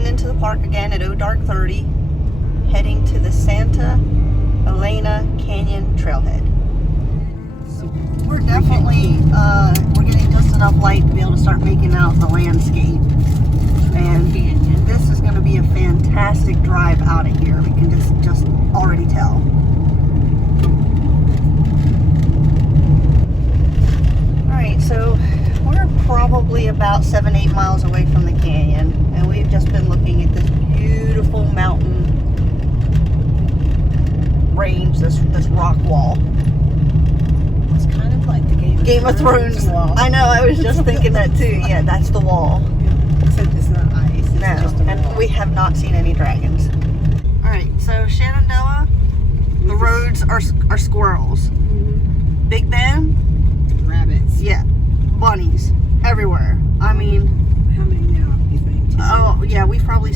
heading into the park again at dark 30, heading to the Santa Elena Canyon trailhead. We're definitely, we're getting just enough light to be able to start making out the landscape. And this is going to be a fantastic drive out of here. We can just already tell. Alright, so we're probably about 7-8 miles away from the canyon, and we've just been looking at this beautiful mountain range, this rock wall. It's kind of like the Game of Thrones wall. I know, I was just thinking that too. Yeah, that's the wall. Except it's not ice, it's just a wall. And we have not seen any dragons. Alright, so Shenandoah, the roads are squirrels. Mm-hmm. Big Ben, Rabbits. yeah, bunnies everywhere. I mean, how many now, you think? 10? Oh yeah, we've probably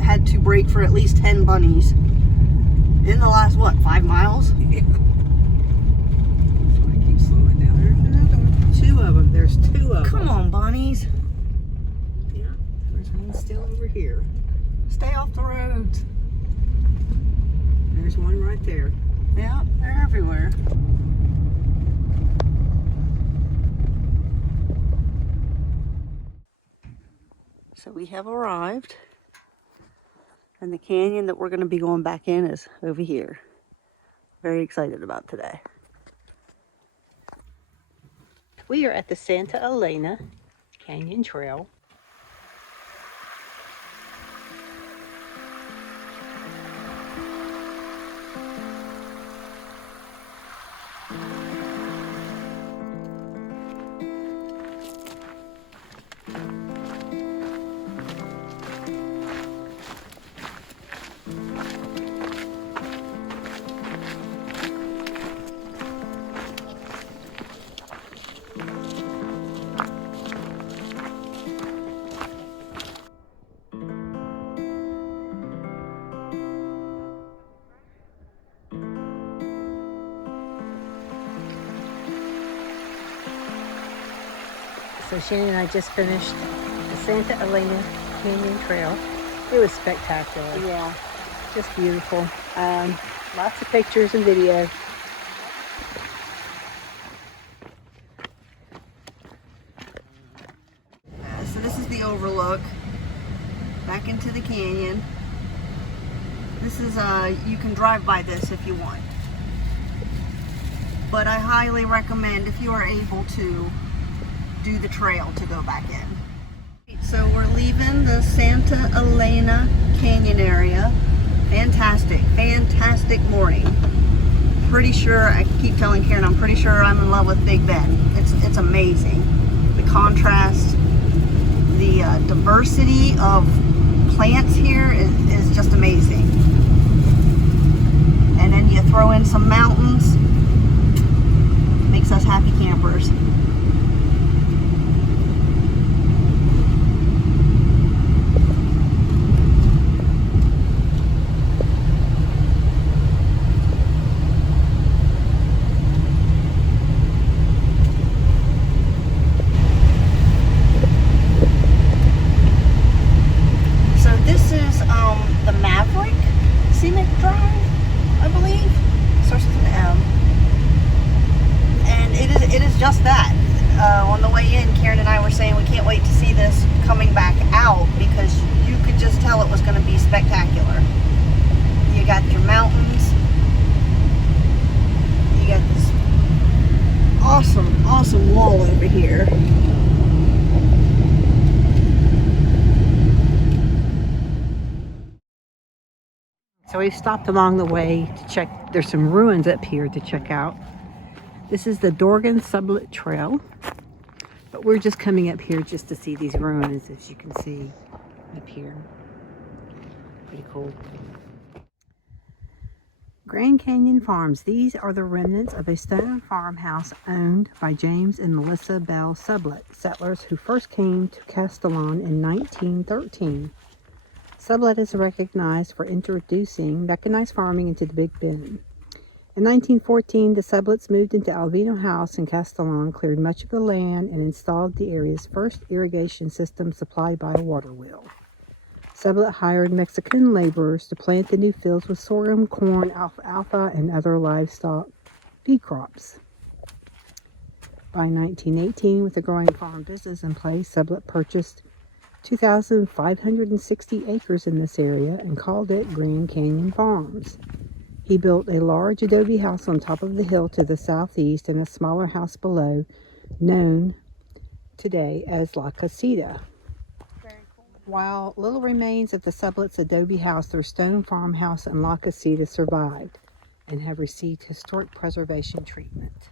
had to break for at least 10 bunnies in the last, what, 5 miles? Yeah. I keep slowing down. There's another one. 2 of them. There's 2 of them. Come on, bunnies. Yeah, there's one still over here. Stay off the roads. There's one right there. Yeah, they're everywhere. So we have arrived, and the canyon that we're going to be going back in is over here. Very excited about today. We are at the Santa Elena Canyon Trail. So Shannon and I just finished the Santa Elena Canyon Trail. It was spectacular. Yeah. Just beautiful. Lots of pictures and video. So this is the overlook back into the canyon. This is you can drive by this if you want, but I highly recommend, if you are able to, do the trail to go back in. So we're leaving the Santa Elena Canyon area. Fantastic morning. Pretty sure, I keep telling Karen, I'm pretty sure I'm in love with Big Ben. It's amazing. The contrast, the diversity of plants here is just amazing. And then you throw in some mountains, makes us happy campers. Scenic Drive, I believe. Starts with an M. And it is just that. On the way in, Karen and I were saying we can't wait to see this coming back out, because you could just tell it was going to be spectacular. You got your mountains. You got this awesome wall over here. So we stopped along the way to check. There's some ruins up here to check out. This is the Dorgan Sublett Trail, but we're just coming up here just to see these ruins, as you can see up here. Pretty cool. Grand Canyon Farms. These are the remnants of a stone farmhouse owned by James and Melissa Bell Sublett, settlers who first came to Castalon in 1913. Sublett is recognized for introducing mechanized farming into the Big Bend. In 1914, the Subletts moved into Alvino House in Castalon, cleared much of the land, and installed the area's first irrigation system supplied by a water wheel. Sublett hired Mexican laborers to plant the new fields with sorghum, corn, alfalfa, and other livestock feed crops. By 1918, with a growing farm business in place, Sublett purchased 2,560 acres in this area and called it Grand Canyon Farms. He built a large adobe house on top of the hill to the southeast and a smaller house below, known today as La Casita. While little remains of the Sublett's adobe house, their stone farmhouse and La Casita survived and have received historic preservation treatment.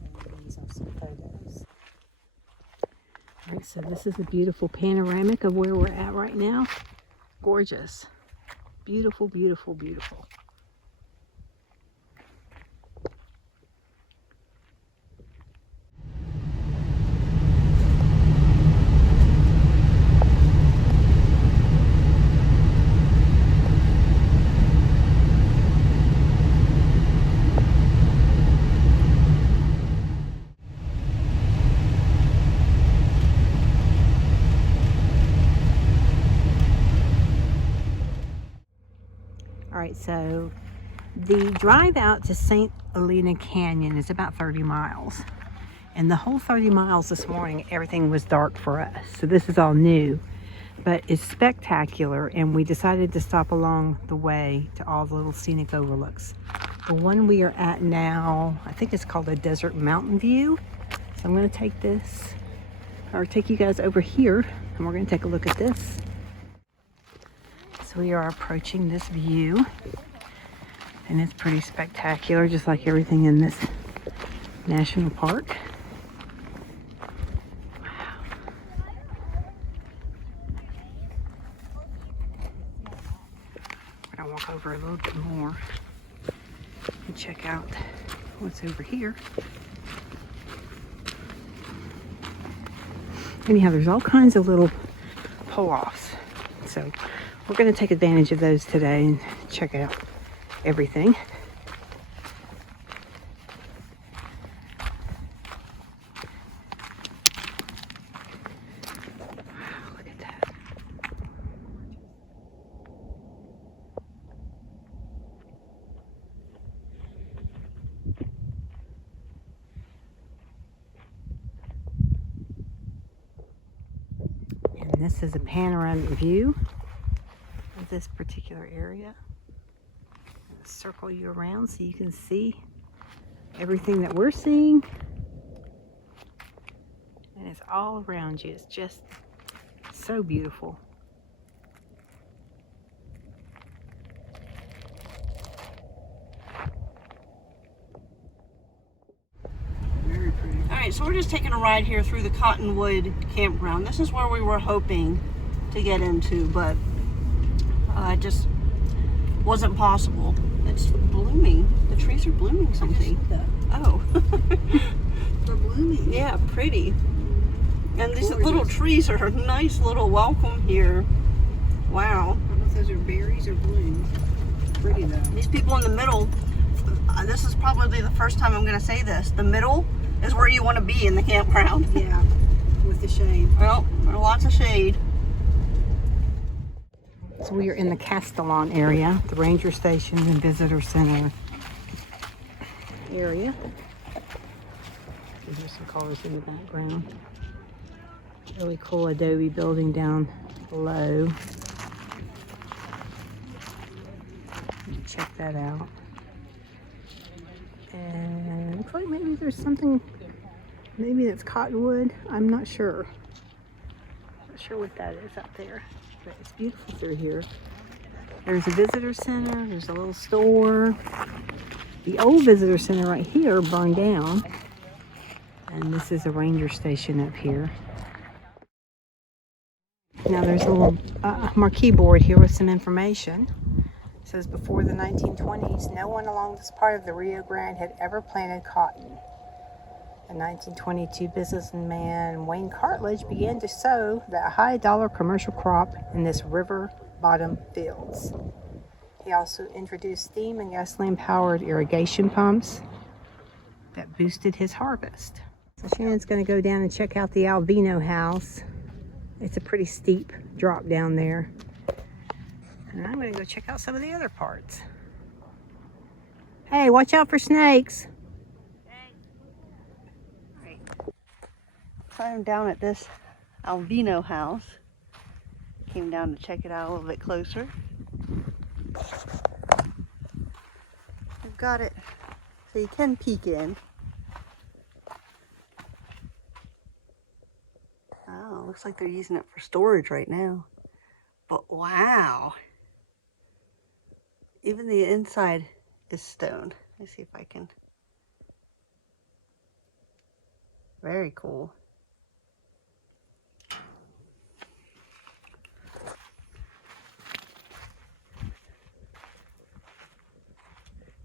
And these are some photos. All right, so this is a beautiful panoramic of where we're at right now. Gorgeous. Beautiful, beautiful, beautiful. All right, so the drive out to St. Elena Canyon is about 30 miles. And the whole 30 miles this morning, everything was dark for us. So this is all new, but it's spectacular. And we decided to stop along the way to all the little scenic overlooks. The one we are at now, I think it's called a Desert Mountain View. So I'm gonna take this, or take you guys over here, and we're gonna take a look at this. We are approaching this view, and it's pretty spectacular, just like everything in this national park. Wow. We're gonna walk over a little bit more and check out what's over here. Anyhow, there's all kinds of little pull-offs, so we're going to take advantage of those today and check out everything. Wow, look at that. And this is a panoramic view of this particular area. I'll circle you around so you can see everything that we're seeing, and it's all around you. It's just so beautiful. Very pretty. All right, so we're just taking a ride here through the Cottonwood campground. This is where we were hoping to get into, but it just wasn't possible. It's blooming. The trees are blooming something. Oh. They're blooming. Yeah, pretty. And these Gorgeous. little trees are a nice little welcome here. Wow. I don't know if those are berries or blooms. Pretty though. These people in the middle, this is probably the first time I'm going to say this. The middle is where you want to be in the campground. Yeah, with the shade. Well, there's lots of shade. So we are in the Castalon area, the ranger station and visitor center area. There's some colors in the background. Really cool adobe building down below. Check that out. And looks like maybe there's something, maybe that's cottonwood. I'm not sure. Not sure what that is up there. But it's beautiful through here. There's a visitor center, there's a little store. The old visitor center right here burned down. And this is a ranger station up here. Now there's a little marquee board here with some information. It says before the 1920s, no one along this part of the Rio Grande had ever planted cotton. In 1922, businessman Wayne Cartledge began to sow that high-dollar commercial crop in this river-bottom fields. He also introduced steam and gasoline-powered irrigation pumps that boosted his harvest. So Shannon's going to go down and check out the Albino house It's a pretty steep drop down there. And I'm going to go check out some of the other parts. Hey, watch out for snakes. Right. So I'm down at this albino house. Came down to check it out a little bit closer. I've got it so you can peek in. Oh, looks like they're using it for storage right now. But wow. Even the inside is stone. Let me see if I can. Very cool.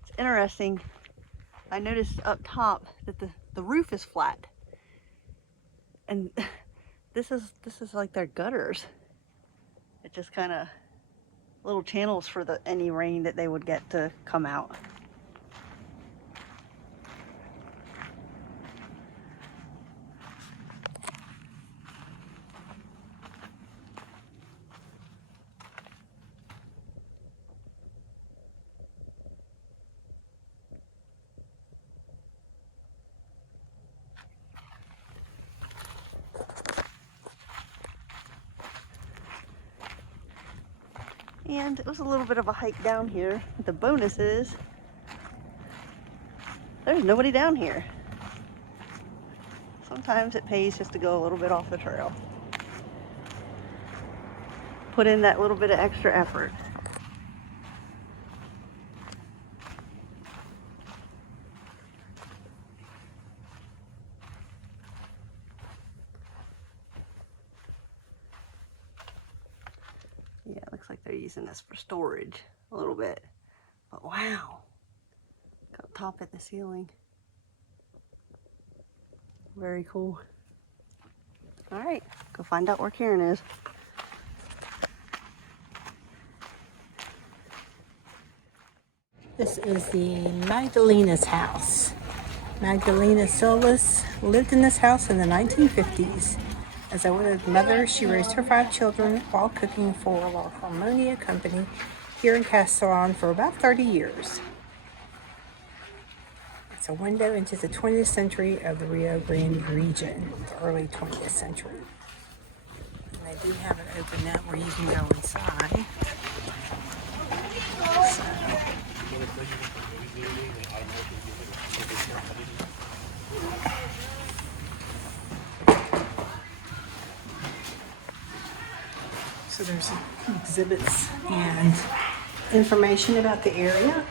It's interesting. I noticed up top that the roof is flat. And this is like their gutters. It just kind of little channels for any rain that they would get to come out. And it was a little bit of a hike down here. The bonus is there's nobody down here. Sometimes it pays just to go a little bit off the trail. Put in that little bit of extra effort. Yeah, it looks like they're using this for storage a little bit. But wow, got top at the ceiling. Very cool. All right, go find out where Karen is. This is the Magdalena's house. Magdalena Solis lived in this house in the 1950s. As a widowed mother, she raised her 5 children while cooking for La Harmonia Company here in Castalon for about 30 years. It's a window into the 20th century of the Rio Grande region, the early 20th century. And they do have it open now where you can go inside. So there's exhibits and information about the area.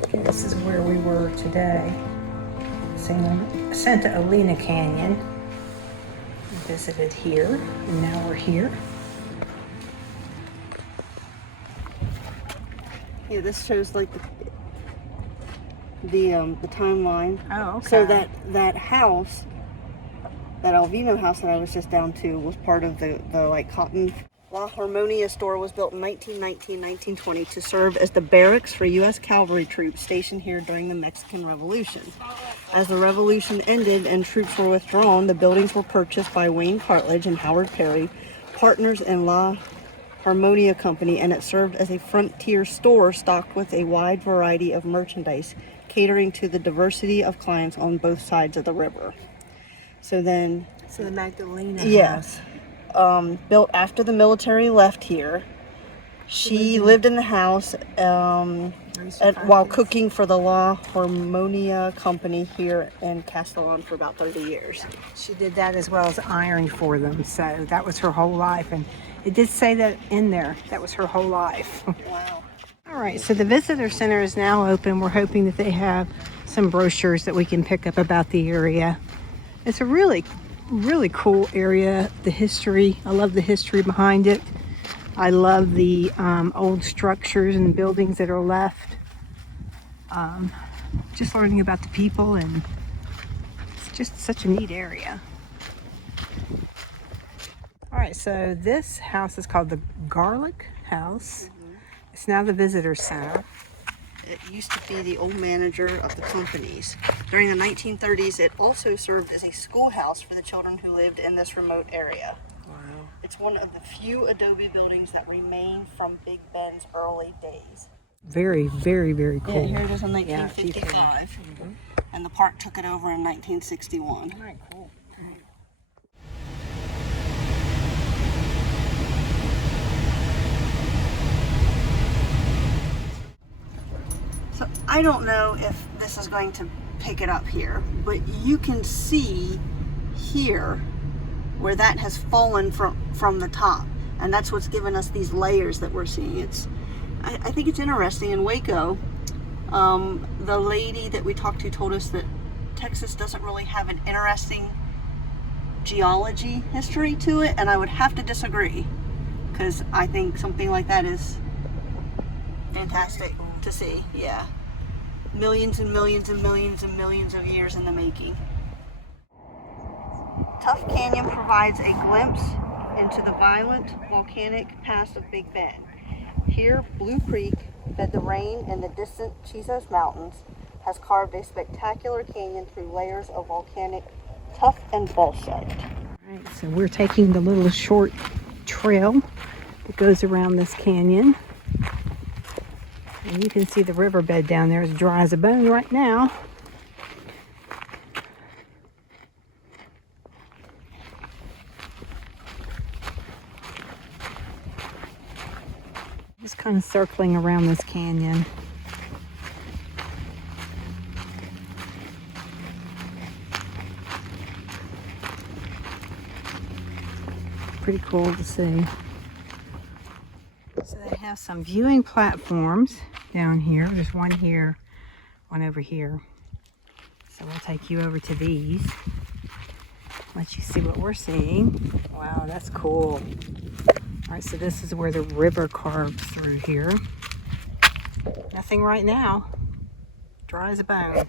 Okay, this is where we were today. Santa Elena Canyon. We visited here, and now we're here. Yeah, this shows like the timeline. Oh, okay. So that house, that Alvino house that I was just down to, was part of the like cotton. La Harmonia store was built in 1919-1920 to serve as the barracks for U.S. cavalry troops stationed here during the Mexican Revolution. As the revolution ended and troops were withdrawn, the buildings were purchased by Wayne Cartledge and Howard Perry, partners in La Harmonia Company, and it served as a frontier store stocked with a wide variety of merchandise, catering to the diversity of clients on both sides of the river. So the Magdalena yes. Built after the military left here. She lived in the house while cooking for the La Harmonia Company here in Castalon for about 30 years. She did that as well as ironed for them, so that was her whole life. And it did say that in there, that was her whole life. Wow. All right, so the visitor center is now open. We're hoping that they have some brochures that we can pick up about the area. It's a really cool area. The history, I love the history behind it. I love the old structures and buildings that are left. just learning about the people, and it's just such a neat area. All right, so this house is called the Garlic House. It's now the visitor center. It used to be the old manager of the companies. During the 1930s, it also served as a schoolhouse for the children who lived in this remote area. Wow. It's one of the few adobe buildings that remain from Big Ben's early days. Very, very, very cool. Yeah, here it is in Yeah, if you can. 1955, and the park took it over in 1961. All right, cool. So I don't know if this is going to pick it up here, but you can see here where that has fallen from the top, and that's what's given us these layers that we're seeing. I think it's interesting. In Waco, the lady that we talked to told us that Texas doesn't really have an interesting geology history to it, and I would have to disagree, because I think something like that is fantastic to see. Yeah, millions and millions and millions and millions of years in the making. Tuff Canyon provides a glimpse into the violent volcanic past of Big Bend. Here, Blue Creek, fed the rain in the distant Chisos Mountains, has carved a spectacular canyon through layers of volcanic tuff and basalt. All right, so we're taking the little short trail that goes around this canyon. And you can see the riverbed down there is dry as a bone right now. Just kind of circling around this canyon. Pretty cool to see. So they have some viewing platforms down here. There's one here, one over here. So we'll take you over to these. Let you see what we're seeing. Wow, that's cool. All right, so this is where the river carves through here. Nothing right now. Dry as a bone.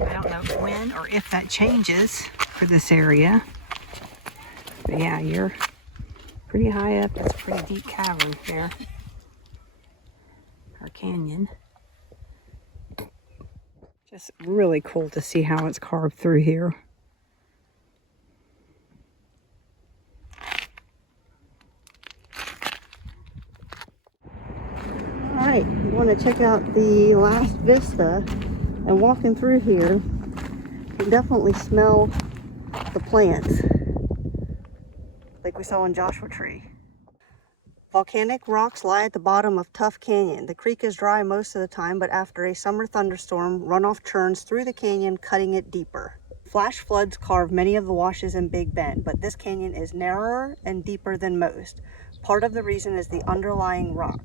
I don't know when or if that changes for this area. But yeah, you're pretty high up. That's a pretty deep cavern there. Or canyon. Just really cool to see how it's carved through here. All right, you want to check out the last vista, and walking through here, you can definitely smell the plants, like we saw in Joshua Tree. Volcanic rocks lie at the bottom of Tuff Canyon. The creek is dry most of the time, but after a summer thunderstorm, runoff churns through the canyon, cutting it deeper. Flash floods carve many of the washes in Big Bend, but this canyon is narrower and deeper than most. Part of the reason is the underlying rock,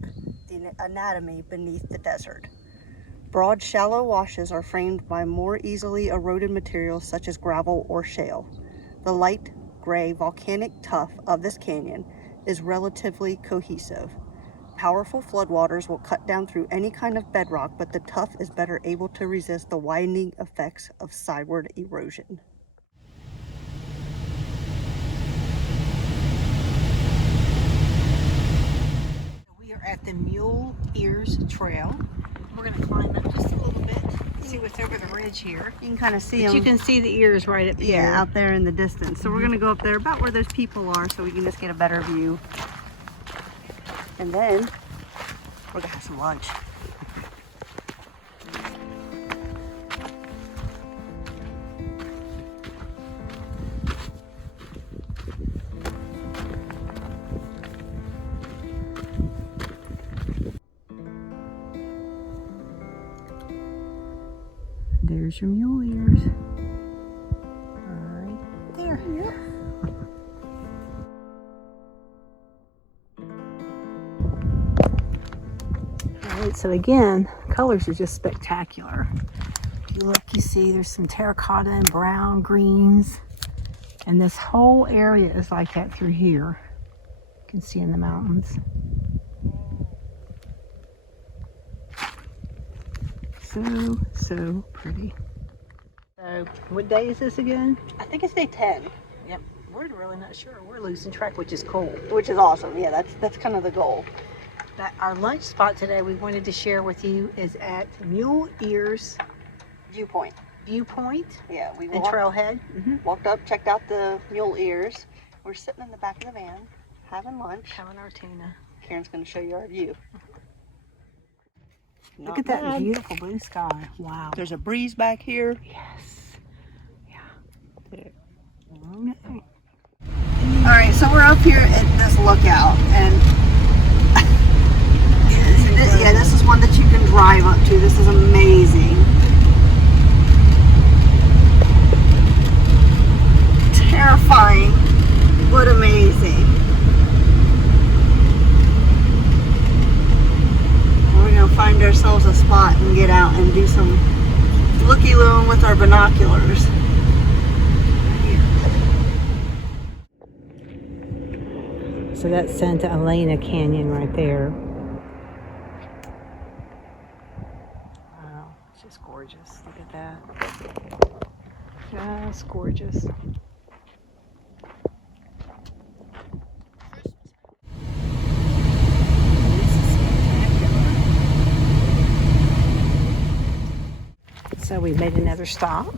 the anatomy beneath the desert. Broad, shallow washes are framed by more easily eroded materials such as gravel or shale. The light gray volcanic tuff of this canyon is relatively cohesive. Powerful floodwaters will cut down through any kind of bedrock, but the tuff is better able to resist the widening effects of sideward erosion. We are at the Mule Ears Trail. We're going to climb up just a little bit, see what's over the ridge here. You can kind of see But them. you can see the ears right up here. Yeah, out there in the distance. So we're going to go up there about where those people are so we can just get a better view. And then we're going to have some lunch. There's your mule ears. Right there. Yep. Alright, so again, colors are just spectacular. If you look, you see there's some terracotta and brown, greens. And this whole area is like that through here. You can see in the mountains. So pretty. So, what day is this again? I think it's day 10, Yep. We're really not sure. We're losing track, which is cool. which is awesome. Yeah, that's kind of the goal. Our lunch spot today we wanted to share with you is at Mule Ears Viewpoint. Viewpoint Yeah, we and Trailhead. walked up, checked out the Mule Ears. We're sitting in the back of the van, having lunch. Having our tuna. Karen's going to show you our view. Look at that beautiful blue sky. Wow. There's a breeze back here. Yes. Yeah. There. Okay. All right, so we're up here at this lookout, and yeah, this is one that you can drive up to. This is amazing. Terrifying, but amazing. We're gonna find ourselves a spot and get out and do some looky-looing with our binoculars. So that's Santa Elena Canyon right there. Wow, it's just gorgeous. Look at that. Just gorgeous. So we made another stop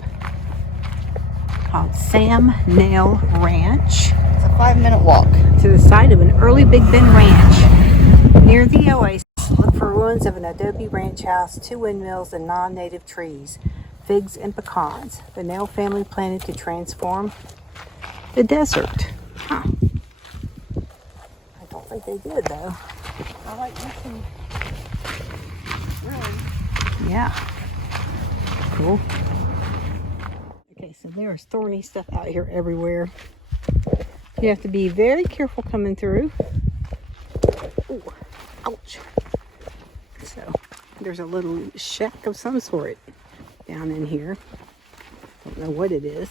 called Sam Nail Ranch. It's a 5-minute walk. To the site of an early Big Bend ranch. Near the oasis, look for ruins of an adobe ranch house, 2 windmills, and non-native trees, figs and pecans. The Nail family planted to transform the desert. Huh. I don't think they did, though. I like looking. Really? Yeah. Cool. Okay, so there's thorny stuff out here everywhere. You have to be very careful coming through. Ooh, ouch. So there's a little shack of some sort down in here. Don't know what it is.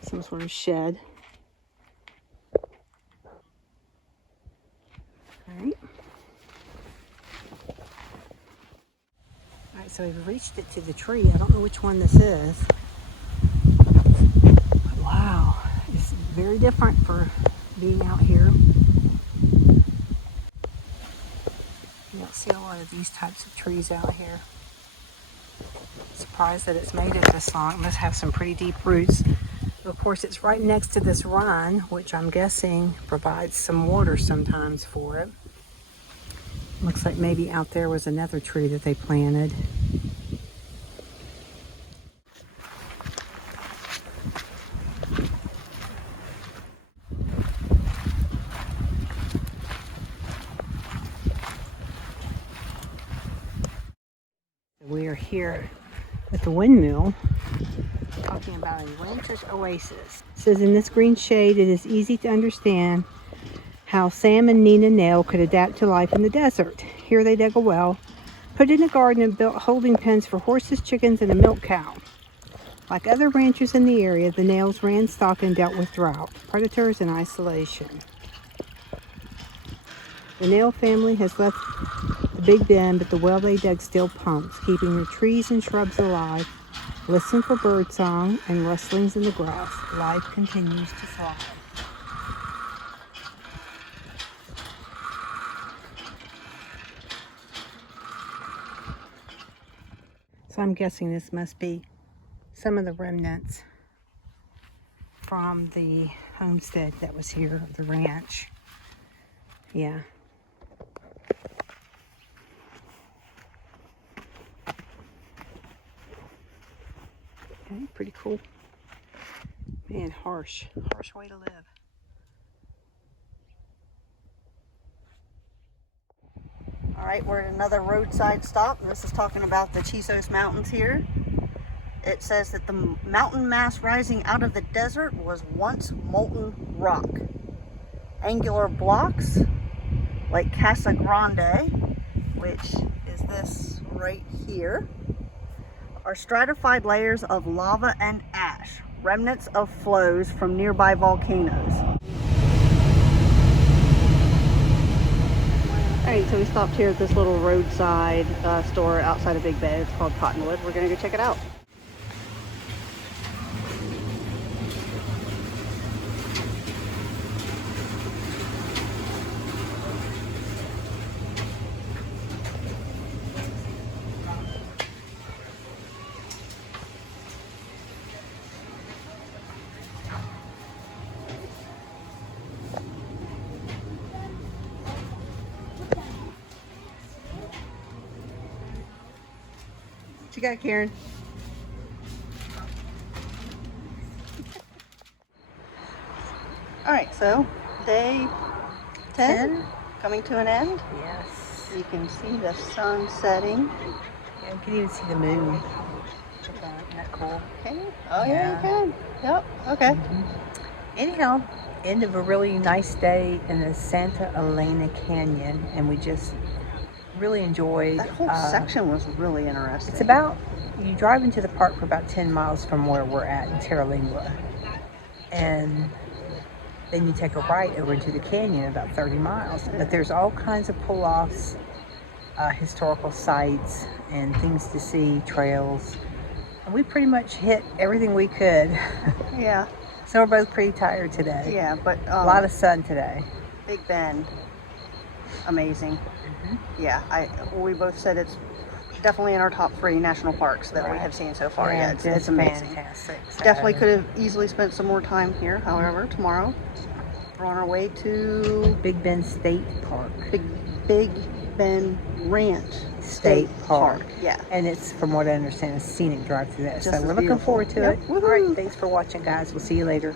Some sort of shed. Alright. Alright, so we've reached it to the tree. I don't know which one this is. Wow, it's very different for being out here. You don't see a lot of these types of trees out here. Surprised that it's made it this long. It must have some pretty deep roots. Of course, it's right next to this run, which I'm guessing provides some water sometimes for it. Looks like maybe out there was another tree that they planted. We are here at the windmill talking about a rancher's oasis. It says in this green shade it is easy to understand how Sam and Nina Nail could adapt to life in the desert. Here they dug a well, put in a garden, and built holding pens for horses, chickens, and a milk cow. Like other ranchers in the area, the Nails ran stock and dealt with drought, predators, and isolation. The Nail family has left the Big Bend, but the well they dug still pumps, keeping the trees and shrubs alive. Listen for birdsong and rustlings in the grass. Life continues to thrive. So I'm guessing this must be some of the remnants from the homestead that was here, the ranch. Yeah. Okay, pretty cool. Man, harsh way to live. All right, we're at another roadside stop. This is talking about the Chisos Mountains here. It says that the mountain mass rising out of the desert was once molten rock. Angular blocks like Casa Grande, which is this right here, are stratified layers of lava and ash, remnants of flows from nearby volcanoes. Alright, so we stopped here at this little roadside store outside of Big Bend. It's called Cottonwood. We're gonna go check it out. What you got, Karen? Alright, so day 10 coming to an end. Yes. You can see the sun setting. Yeah, you can even see the moon. Isn't that cool? Okay. Oh yeah, you can. Yep. Okay. Anyhow, end of a really nice day in the Santa Elena Canyon, and we just really enjoyed That whole section was really interesting. It's about, you drive into the park for about 10 miles from where we're at in Terralingua, and then you take a right over into the canyon about 30 miles. But there's all kinds of pull-offs, historical sites, and things to see, trails. And we pretty much hit everything we could. Yeah. So we're both pretty tired today. Yeah, but A lot of sun today. Big Bend, amazing. Yeah, we both said it's definitely in our top 3 national parks that we have seen so far. Yeah, it's amazing. Fantastic. So, Definitely could have easily spent some more time here. However, tomorrow we're on our way to Big Bend State Park. Big Bend Ranch State Park. Yeah. And it's, from what I understand, a scenic drive through that. Just So as we're looking beautiful. forward to Yep. it. All Woohoo. right, thanks for watching, guys. We'll see you later.